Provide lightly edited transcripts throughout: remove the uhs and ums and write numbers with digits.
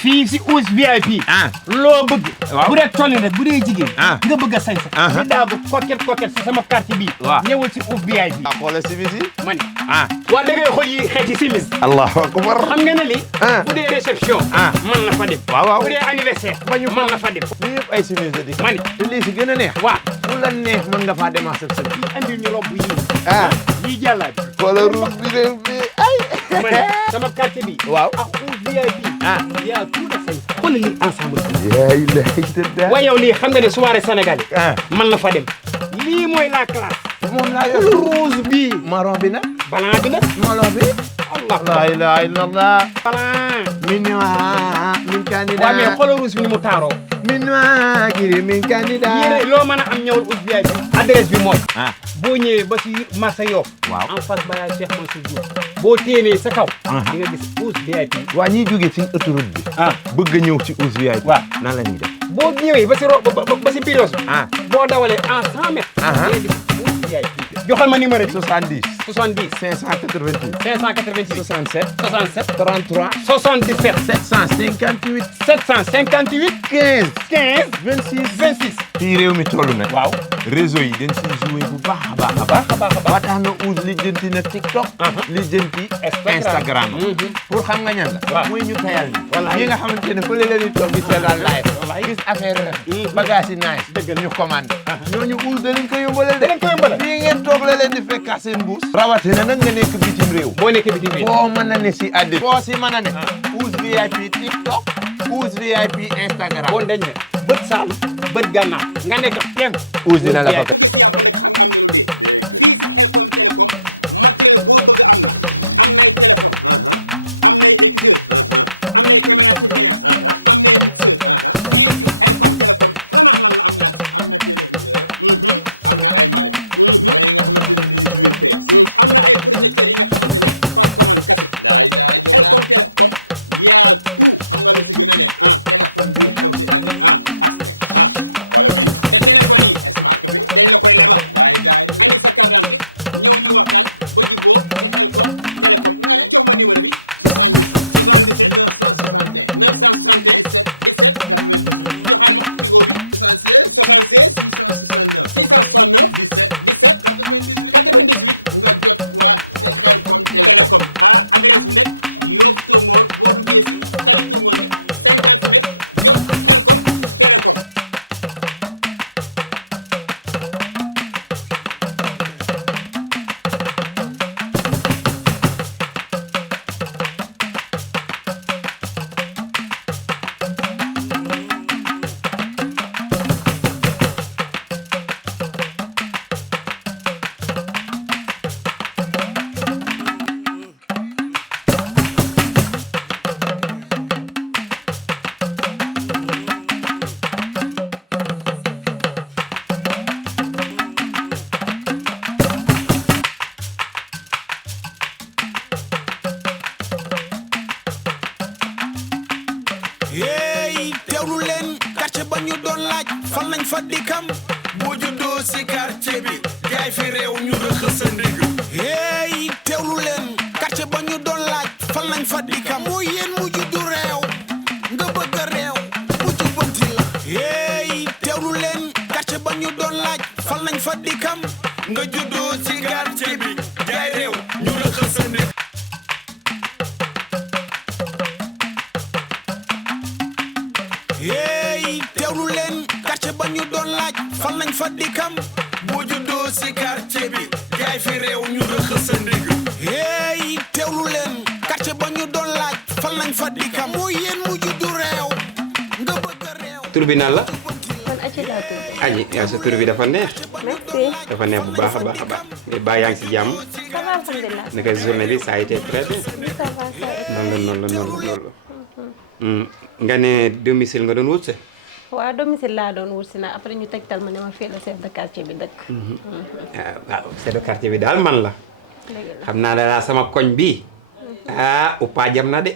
fii si Ous VIP. loo bëgg. waaw bu dee toll rek bu dee jigéen. nga bëgg a sañ sa. ñu daagu coquette si sama quartier bii. waaw ñëwal si Ous VIP. xoolal simis yi. ma ne. waa da ngay xool yi xeeti simis. allahu akbar. xam nga ne lii. bu dee réception. mën na fa dem. waaw bu dee anniversaire. mën na fa dem. lii yëpp ay simis la di. ma ne te lii si gën a neex. waaw bu la neex mën nga faa demaat sa sëb. andil ñu rob yii. yii jàllaat. xoolal rouge bi de bi ay. ma ne sama quartier bi. waaw ak Ous VIP. yaa tout de fait. xoolal lii ensemble. yaa ilaha waaye yow lii xam nga ne soirée sénégalais. mën na fa dem. lii mooy la classe. moom laa yor rouge bi. marron bi nag. blanc bi nag. marron bi. la ilaha illallah. blanc. min candidat. waaw mais xoolal rouge bi ni mu taaroo. min kiri min candidat. yéen loo mën a am ñëwal Ous VIP. adresse bi mooy. boo ñëwee ba ci marché Yoff. waaw en face Baye Cheikh Mansour Diouf. boo téenee sa kaw. di nga gis Ous VIP. waa ñiy jógee ci autoroute bi. bëgg a ñëw ci Ous VIP. waaw nan la ñuy def. boo ñëwee ba si ba si Pirios bi. boo dawalee en 100 mètres. di nga gis Ous VIP. joxal ma numéro bi. 70. 70. 588. 588. 67. 67. 33. 77. 758. 758. 15. 15. 26. 26. fii réew mi toll nag. waaw réseau yi dañ siy joué bu baax a baax a baax. ba tax na Ous lijjanti na TikTok. lijjanti Instagram. pour xam nga ñan la. waaw mooy ñu tayal ni. wallaahi ñi nga xamante ne fële la ñuy toog di seetaan live. gis affaire bagage yi nice. dëgg ñu commandé. ñooñu Ous da leen ko yombalal de. da leen ko yombalal. fii ngeen toog la leen di fekkaat seen mbuus. rawatina nag nga nekk bitim réew. boo nekkee bitim réew. foo mën a ne si àddina. foo si mën a ne. Ous VIP TikTok. Ous VIP Instagram. boo dañ ne bët Saalum bët Gànnaar nga nekk kenn. Ous dina la ko. hey teewlu leen quartier ba ñu doon laaj fan lañ fa dikkam boo juddoo si quartier bi gaay fi réew ñu rëxës sa ndig hey teewlu leen quartier ba ñu doon laaj fan lañ fa dikkam moo yéen mu juddu réew nga bëgg a réew mu jubbanti la hey teewlu leen quartier ba ñu doon laaj fan lañ fa dikkam nga juddoo si quartier bi gaay réew ñu rëxës sa ndig hey teewlu leen quartier ba ñu doon laaj fan lañ fa dikkam boo juddoo si quartier bi gaay fi réew ñu rëxës sa ndig hey teewlu leen quartier ba ñu doon laaj fan lañ fa dikkam moo yéen mu juddu réew nga bëgg a réew. tur bi nan la. man Aji laa tudd. Aji yaa sa tur bi dafa neex. merci. dafa neex bu baax a baax a baax. mais baa yaa ngi si jàmm. ça va alhamdulilah. naka journée bi ça a été très bien. ça va ça a été. noonu la. nga ne domicile nga doon wut se. waaw domicile laa doon wut si nag après ñu tegtal ma ne ma fii la chef de quartier bi dëkk. waaw chef de quartier bi daal man la. xam naa ne sama koñ bi uppaajam na de.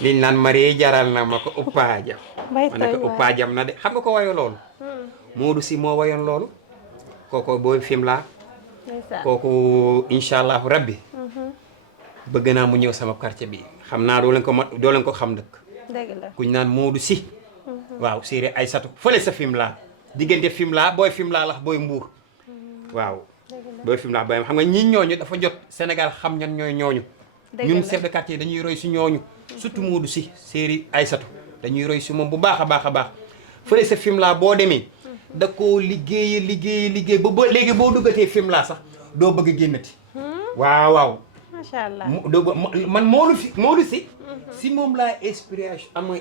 liñ naan Marie jaral na ma ko uppaajam. bay ma ne ko uppaajam na de xam nga ko wayo loolu. Modou Si moo wayoon loolu. kooku booy film laa. kooku incha allahu rabbi. bëgg naa mu ñëw sama quartier bi xam naa doo leen ko xam dëkk. dëgg la. kuñ naan Modou Si waaw séeri Aysatu fële sa Fimela diggante Fimela booy Fimela la booy Mbuur waaw booy Fimela booy xam nga ñi ñooñu dafa jot Sénégal xam ñan ñooy ñooñu ñun chef de quartier dañuy roy si ñooñu surtout Modou Si séeri Aysatu dañuy roy si moom bu baax a baax a baax fële sa Fimela boo demee da koo liggéey ba léegi boo duggatee Fimela sax doo bëgg a génnati waaw waaw macha allah. man Modou Si moom laa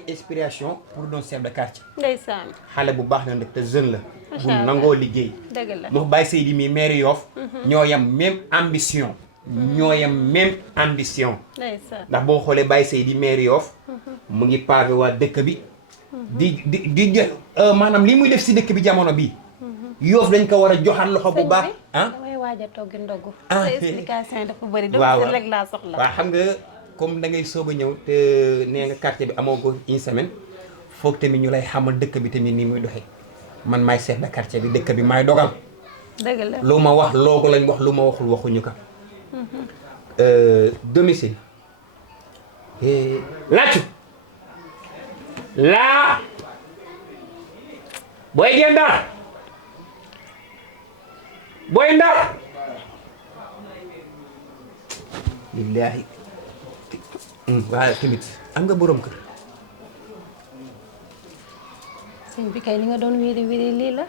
inspiration pour doon chef de quartier ndeysaan. xale bu baax na nag te jeune la Macha bu Allah. nangoo liggéey dëgg la. moo Baye Seydi mi maire Yoff ñoo yam même ambition ndeysaan. ndax boo xoolee Baye Seydi maire Yoff mu ngi pavé waa dëkk bi di jël maanaam li muy def si dëkk bi jamono bii Yoff dañ ko war a joxaat loxo bu baax damay waaj a togg ndogu. Ah, sa explication dafa bëri. waaw dama rek laa soxla. waaw xam nga comme da ngay soog a ñëw te nee nga quartier bi amoo ko une semaine foog tamit ñu lay xamal dëkk bi tamit ni muy doxee man maay chef de quartier bi dëkk bi maay dogal dëgg la. lu ma wax loogu lañ wax lu ma waxul waxuñu ko domicile laccu laa booy gendar booy ndar billaahi waaye tamit am nga borom kër sëñ bi kay li nga doon wéri lii la.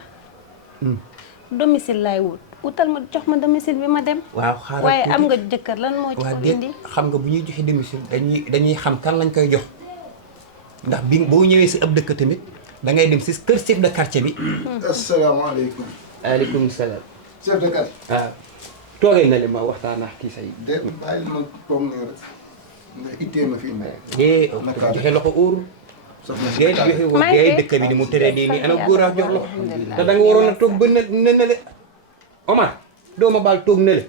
domicile laay wut. wutal ma jox ma domicile bi ma dem. waaw xaaral waaye tuuti. am nga jëkkër lan moo ci waa ko déet indi. xam nga bu ñuy joxe domicile dañuy xam kan lañ koy jox ndax bi boo ñëwee si ab dëkk tamit da ngay dem si kër chef de quartier bi. asalaamaaleykum. waaleykum salaam. chef de quartier. waaw toogee nga li ma waxtaan ak kii say. de bàyyi ma toog nii rek nga ittee ma fii nii. joxe loxo óoru. soxna si ngay joxe woo ngay dëkk bi ni mu tëree nii nii ana góor a jox loxo te da nga waroon a toog ba ne le Omar doo ma baal toog ne le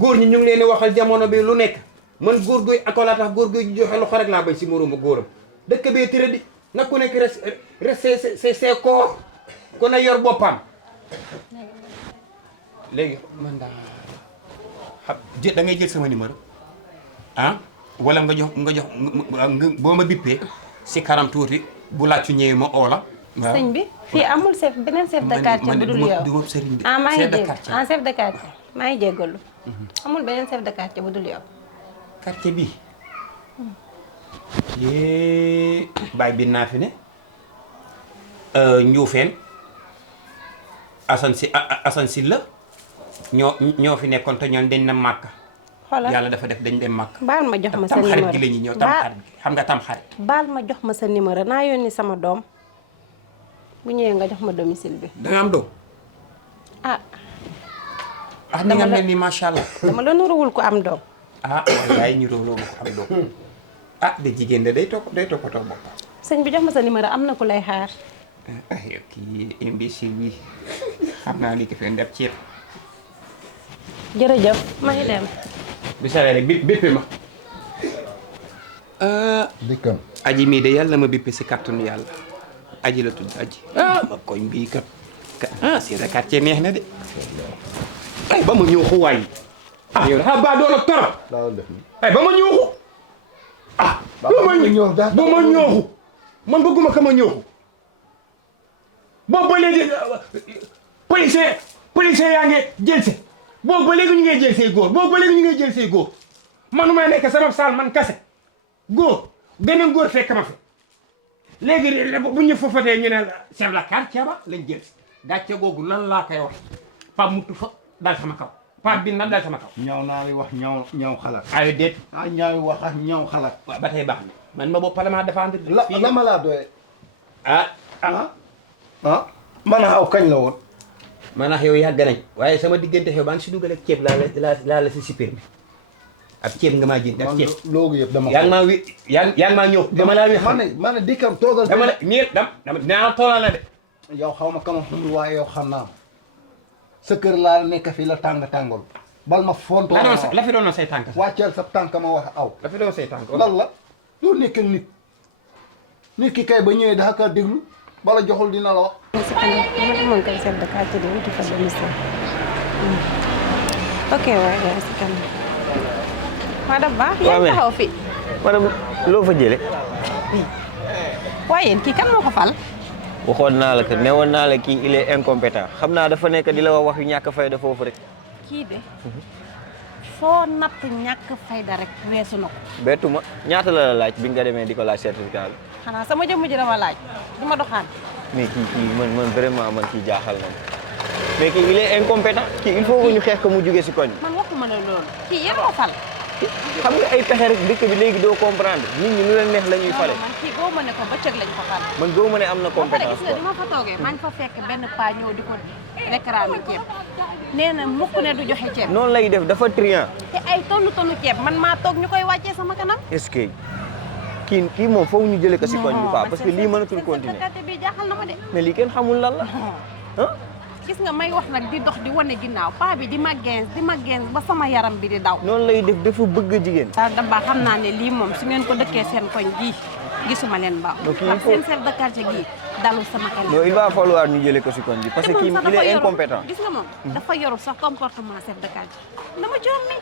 góor ñi ñu ngi leen di waxal jamono bi lu nekk man góor goy akola tax góor goy joxe loxo rek laa bañ si moroomu góoram dëkk bee tëree di nag ku nekk res ses corps ku ne yor boppam léegi man daa xam da ngay jël sama numéro ah wala nga jox boo ma bippee si kanam tuuti bu laaj su ñëwee ma oola. waaw sëñ bi fii amul beneen chef de quartier bu dul yow. du ma sëriñ bi ah maa ngi chef de jégg quartier. ah chef de quartier maa ngi jéggalu. amul beneen chef de quartier bu dul yow. quartier bi yee baay bi naa fi ne Njuufeen Assane si la ñoo fi nekkoon te ñoom dañ na màkk xoolal yàlla dafa def dañ dem màkk baal ma jox ma sa tam numéro xarit gi la ñuy ñëw tam xarit gi xam nga tam xarit baal ma jox ma sa numéro naa yónni sama doom bu ñëwee nga jox ma domicile bi. da nga am doom ah ni nga mel ni macha allah dama la nuruwul ko am doom. wallaay ñu rooloo ko am doom de jigéen de day toppatoo boppam. sëñ bi jox ma sa numéro am na ku lay xaar. yow kii imbécile bi xam naa ni ko fi ndeb ceeb. jërëjëf maa ngi dem. bi sa rek béppe ma. dikkam. aji mii de yàlla ma béppe si kàttanu yàlla aji la tudd aji. ma koñ bii kat c'est de quartier neex na de. ay ba ma ñëw xuwaay yi. yow dafa baa doon ak torop. laa def nii. ay ba ma ñëwxu. ba ma ñëwxu man bëgguma ka ma ñëwxu. boobu ba léegi policier yaa ngi jël si boobu ba léegi ñu ngay jël say góor boobu ba léegi ñu ngay jël say góor manuma nekk sama saal man kase góor beneen góor fekk ma fi léegi bu ñu fofatee ñu ne chef de quartier ba lañ jël si gàcce googu lan laa koy wax pa mutu fa dal sama kaw pa bi na dal sama kaw ñaaw naa li wax ñaaw xalaat. ayo déet ñaaw wax ak ñaaw xalaat. waaw ba tey baax na man ma boobu parlement défendre la ma laa doyee. man aw kañ la woon. maanaam yow yàgg nañ waaye sama diggante xew baa ngi si dugal ak ceeb laa la si super bi ak ceeb nga maa jënd ak ceeb loogu yëpp dama. yaa ngi maa wi yaa ngi maa ñëw dama laa wi ma ne dikkam toogal. dama la nii dama dinaa la toolal la de yow xaw ma kama xamul waaye yow xam naa sa kër laa nekk fii la tàngool bal ma fontoo la fi doon say tànk wàcceel sa tànk ma wax aw. la fi doon say tànk lan la yow nekk nit ki kay ba ñëwee dafa ka déglu bala joxul dina la wax. si kanam dama demoon kay chef de quartier di wuti fa domicile. ok waaye si kanam. waa da baax yaa taxaw fi. madame loo fa jëlee. waaye yéen kii kan moo ko fal. waxoon naa la que newoon naa la kii il est incompétent xam naa dafa nekk di la wax yu ñàkk fayda foofu rek. kii de foo natt ñàkk fayda rek weesu na ko. bettu ma ñaata la la laaj bi nga demee di ko laaj certificat bi. xanaa sama jëmm ji dama laaj di ma doxaan. mais kii man vraiment man kii jaaxal na ma mais kii il est incompétent kii il faut que ñu xeex ko mu jóge si koñ bi. man waxuma la loolu. kii yéen moo fal. xam nga ay pexe rek dëkk bi léegi doo comprendre nit ñi lu leen neex la ñuy fale. man kii boo ma ne ko bëccëg lañ ko fal. man goo ma ne am na ba pare compétence gis nga di ma fa toogee maa ngi fa fekk benn paa ñëw di ko réclamer ceeb nee na mukk ne du joxe ceeb. noonu lay def dafa triant. te ay tonnu ceeb man maa toog ñu koy wàccee sama kanam. est-ce que kii moom foofu ñu jëlee ko si koñ bi quoi parce que lii mënatul continuer. bi jaaxal na ma de. mais lii kenn xamul lan la ah. gis nga may wax nag di dox di wane ginnaaw paa bi di ma gens ba sama yaram bi di daw. noonu lay def dafa bëgg jigéen. Daba xam naa ne lii moom su ngeen ko dëkkee seen koñ gii gisuma leen baax. ndax seen chef de quartier gii dalul sama xel. non il va falloir ñu jëlee ko si koñ bi parce que kii il est incompétent. gis nga moom dafa yorul sax comportement chef de quartier dama joom mi.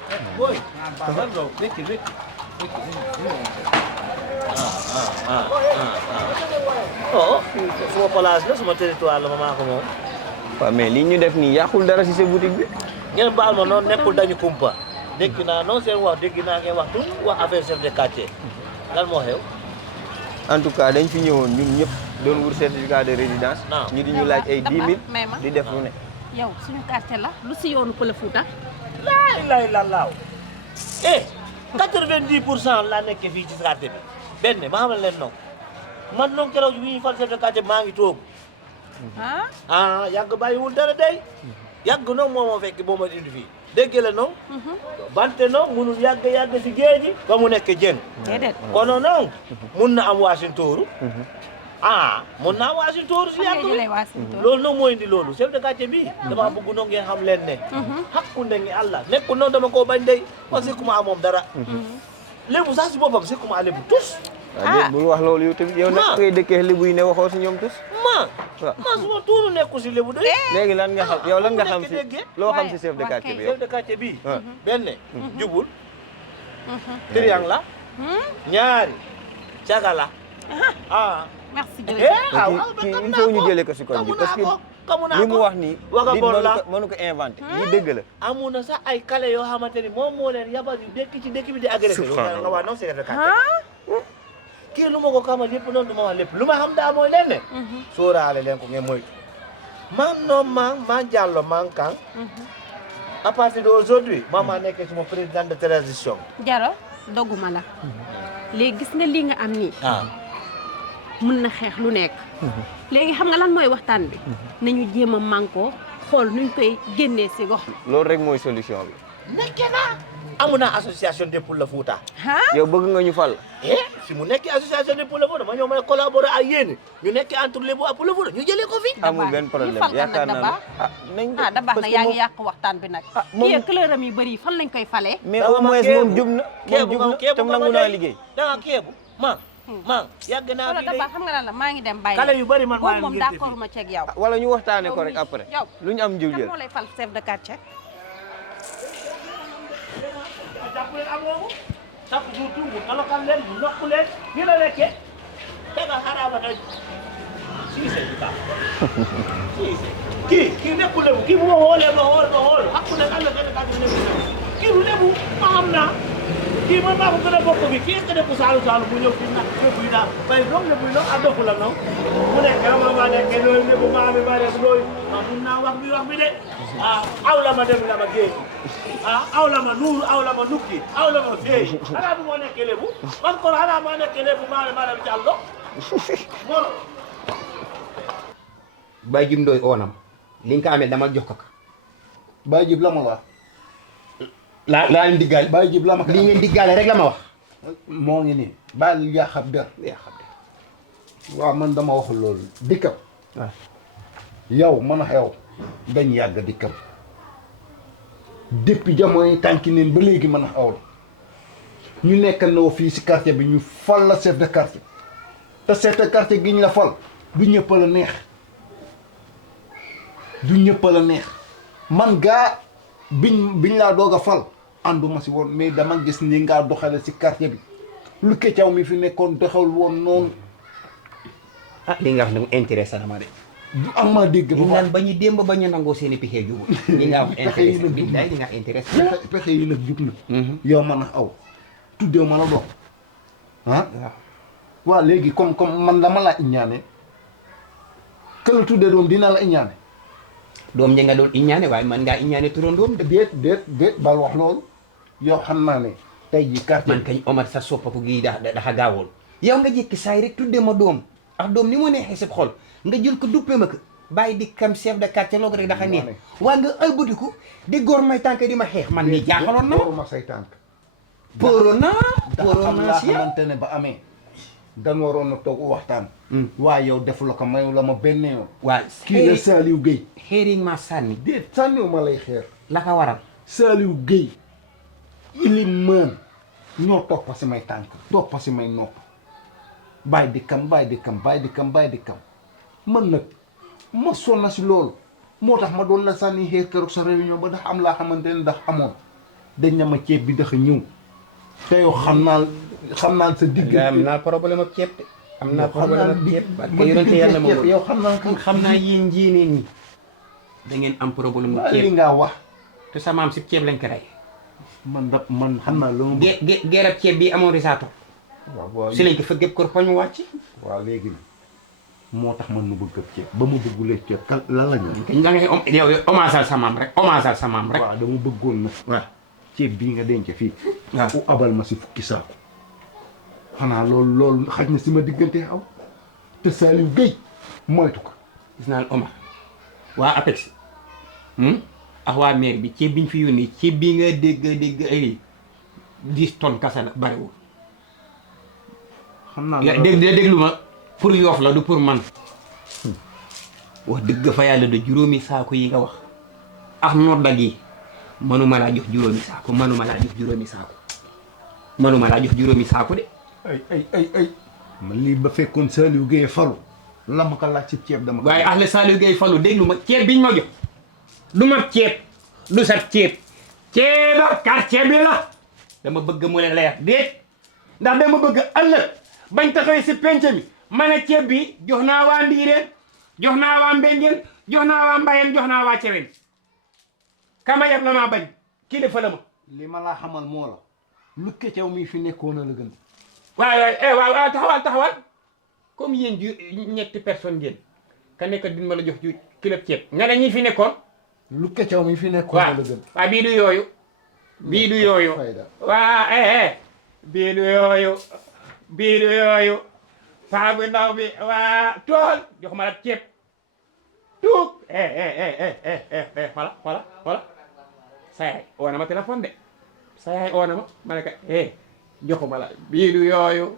oh suma place la suma territoire la ma maa ko moom. waaw mais lii ñu def nii yàqul dara si sa boutique bi. ngeen baal ma noonu nekkul dañu kumpa dégg naa non seen wax dégg naa ngeen wax tout wax affaire chef de quartier lan moo xew. en tout cas dañ fi ñëwoon ñun ñëpp doon wut certificat de résidence. ñu di ñu laaj ay 10 000 di def lu ne. yow suñu quartier la lu si yoonu Pël Fuuta. laa ilaaha illallaah 90% laa nekkee fii ci quartier bi benn ma xamal leen noonu man noonu keroog bi ñuy fal chef de quartier maa ngi toog. yàgg bàyyiwul dara day yàgg noonu moo ma fekk boo ma indi fii dégg la noonu bante noonu munul yàgg si géej gi ba mu nekk jën déedéet kono noonu mun na am waasintooru mun na am waasintooru si yàgg bi loolu noonu moo indi loolu chef de quartier bi dama bëgg noonu ngeen xam leen ne hakkunde ngi Allah nekkul noonu dama koo bañ day parce que kuma amoom dara lébu sax si boppam c'est kuma lébu tous waaw bul wax loolu yow tamit yow nag ngay dëkkee lébu yi ne waxoo si ñoom tous. ma suma tuuru nekku si lébu de. léegi lan nga xam yow lan nga xam si loo xam si chef de quartier bi yow. chef de quartier bi benn jubul triangle la ñaari caga la merci kii il faut ñu jëlee ko si koñ bi parce que li mu wax nii waga bor la mënu ko inventé lii dëgg la. amu na sax ay kale yoo xamante ni moom moo leen yabal yu dëkk ci dëkk bi di agressé nga waa non chef de quartier kii lu ma ko xamal lépp noonu du ma wax lépp lu ma xam daa mooy leen ne sóoraale leen ko ngeen moytu man noonu maa jàllo man kan à partir d'aujourd'hui maa nekkee suma président de transition Jaro doguma la léegi gis nga lii nga am nii mën na xeex lu nekk léegi xam nga lan mooy waxtaan bi nañu jéem a mànkoo xool nuñ koy génnee si gox bi loolu rek mooy solution bi. nekkee naa amu naa association des Pël Fuuta yow bëgg nga ñu fal. si mu nekkee association des Pël Fuuta ma ñëw may collaborer ak yéen ñu nekkee entre Lébu ak Pël Fuuta ñu jëlee ko fi. amul benn problème yaakaar naa ne da baax na yaa ngi yàq waxtaan bi nag kii couleuram yu bëri fan lañ koy falee mais au moins moom jub na tam nangu naa liggéey. da nga keebu man yàgg naa fi da baax xam nga lan la maa ngi dem bàyyi kale yu bëri man maa moom d'accord ma ceeg yow wala ñu waxtaane ko rek après lu ñu am jiw jël moo lay fal chef de quartier jàpp leen amoo chaque jour tout mu alokal leen mu nokku leen ni la nekkee tega xaraama na siise bi baax kii nekkul lebu kii bu ma xoolee ma xool hakku ne Allah gën a kàddu lebu kii du lebu ma xam naa kii man maa ko gën a bokk bi kii est-ce que nekku saalu bu ñëw fii nag lebu yi daal waaye doom lebu yi noonu a dofu la noonu mu nekk ma nekkee loolu lebu maa def loolu ma mun naa wax bi de aw la ma dem la ma géej aw la ma nuuru aw la ma nukki aw la ma feey xanaa bu moo nekkee lebu man kon xanaa maa nekkee lebu maa dem jàllo moo Baye Jib Ndoy oonam li nga ko amee dama jox ko ko. Baye Jib la ma wax. laa leen diggaale. Baye Jib la ma ko li ngeen diggaale rek la ma wax. moo ngi nii bàyyi yaa xam der. waaw man dama waxul loolu dikkam. yow man a yow dañ yàgg dikkam. depuis jamonoy tànki neen ba léegi mën a xaw ñu nekk noo fii si quartier bi ñu fal la chef de quartier te chef de quartier gi ñu la fal du ñëpp la neex man gaa biñ laa doog a fal ànduma si woon mais dama gis ni ngaa doxale si quartier bi lu kecaw mi fi nekkoon doxal woon noonu ah li nga wax nag intéressé na ma de. du am maa dégg ñu ba naan ba ñu démb ba ñu nangoo seen i pexe jubul. li nga wax intéressé billaay li nga wax intéressé. pexe yi nag jub na yow man a aw tuddee ma la dox ah waaw léegi comme man dama laa iññaane këla tuddee doom dina la iññaane doom ja nga doon iññaane waaye man ngaa iññaane turandoom de. déet bal wax loolu yow xam naa ne tey ji quartier man kañ Omar sa soppaku gii dafa gaawoon. yow nga jékki saay rek tuddee ma doom ak doom ni mu neexee sa xol nga jël ko duppee ma ko bàyyi di kam chef de quartier loo ko rek dafa neex waa nga ëlbatiku di góor may tànk di ma xeex man nii jaaxaloon na ma say tànk póoro naa laa si xamante ne ba amee dan waroon na toog waxtaan waaye yow defu la ko mayu la ma benn yoon waa kii la Saliou Gueye xeeriñ ma sànni déet sànniw ma lay xeer la ko waral Saliou Gueye ilimaan ñoo toppa si may tànk toppa si may nopp bàyyi di kam man nag ma sonna si loolu moo tax ma doon la sànni xeer keroog sa réunion ba ndax am laa xamante ne ndax amoon dañ na ma ceeb bi dafa ñëw te yow xam naa sa digg am naa problème ak ceeb de am naa problème ak ceeb parce que yonente yàlla ma yow xam naa yéen njiineen ñi da ngeen am problème ak ceeb li nga wax te sa maam si ceeb lañ ko rey man xam naa loolu geerab ceeb bi amoon risaato waaw si lañ ko fa gépp kor fa ñu wàcc waaw léegi nag moo tax man nu bëgg ab ceeb ba ma bëggulee ceeb lan la ñu da ngay yow omaasal sa maam rek waaw dama bëggoon nag waaw ceeb bii nga denc fii waaw u abal ma si fukki saako xanaa loolu xaj na si ma diggante aw te Saliou Gueye moytu ko gis naa Omar waa APEX ak waa maire bi ceeb biñ fi yónnee ceeb bii nga dégg ay 10 tonnes kasa la bariwul xam naa déglu ma pour Yoff la du pour man wax dëgg fa yàlla de juróomi saako yi nga wax ak nodda gi manuma laa jox juróomi saako manuma laa jox juróomi saako de ay man lii ba fekkoon Saliou Gueye falu la ma ko laaj ci ceeb dama waaye ahle Saliou Gueye falu déglu ma ceeb biñ ma jox du ma ceeb du sat ceeb ceeba quartier bi la dama bëgg mu leen leer déet ndax dama bëgg ëllëg bañ taxawee si penc mi ma ne ceeb bi jox naa waa Ndiireen jox naa waa Mbengeen jox naa waa Mbayeen jox naa waa Cewen kama yab la maa bañ kilifa la ma li ma laa xamal moo la lu kecaw mi fi nekkoon a la gën waaw taxawal comme yéen ñetti personne ngeen ka nekk din ma la jox ju kilo ceeb nga ne ñi fi nekkoon lu kecaw mi fi nekkoon a la gën waaw bii du yooyu bii du yooyu bii du yooyu paa bu ndaw bi waa tool jox ma la ceeb tuug voilà sa yaay oo na ma téléphone de sa yaay oo na ma ne ko joxuma la bii du yooyu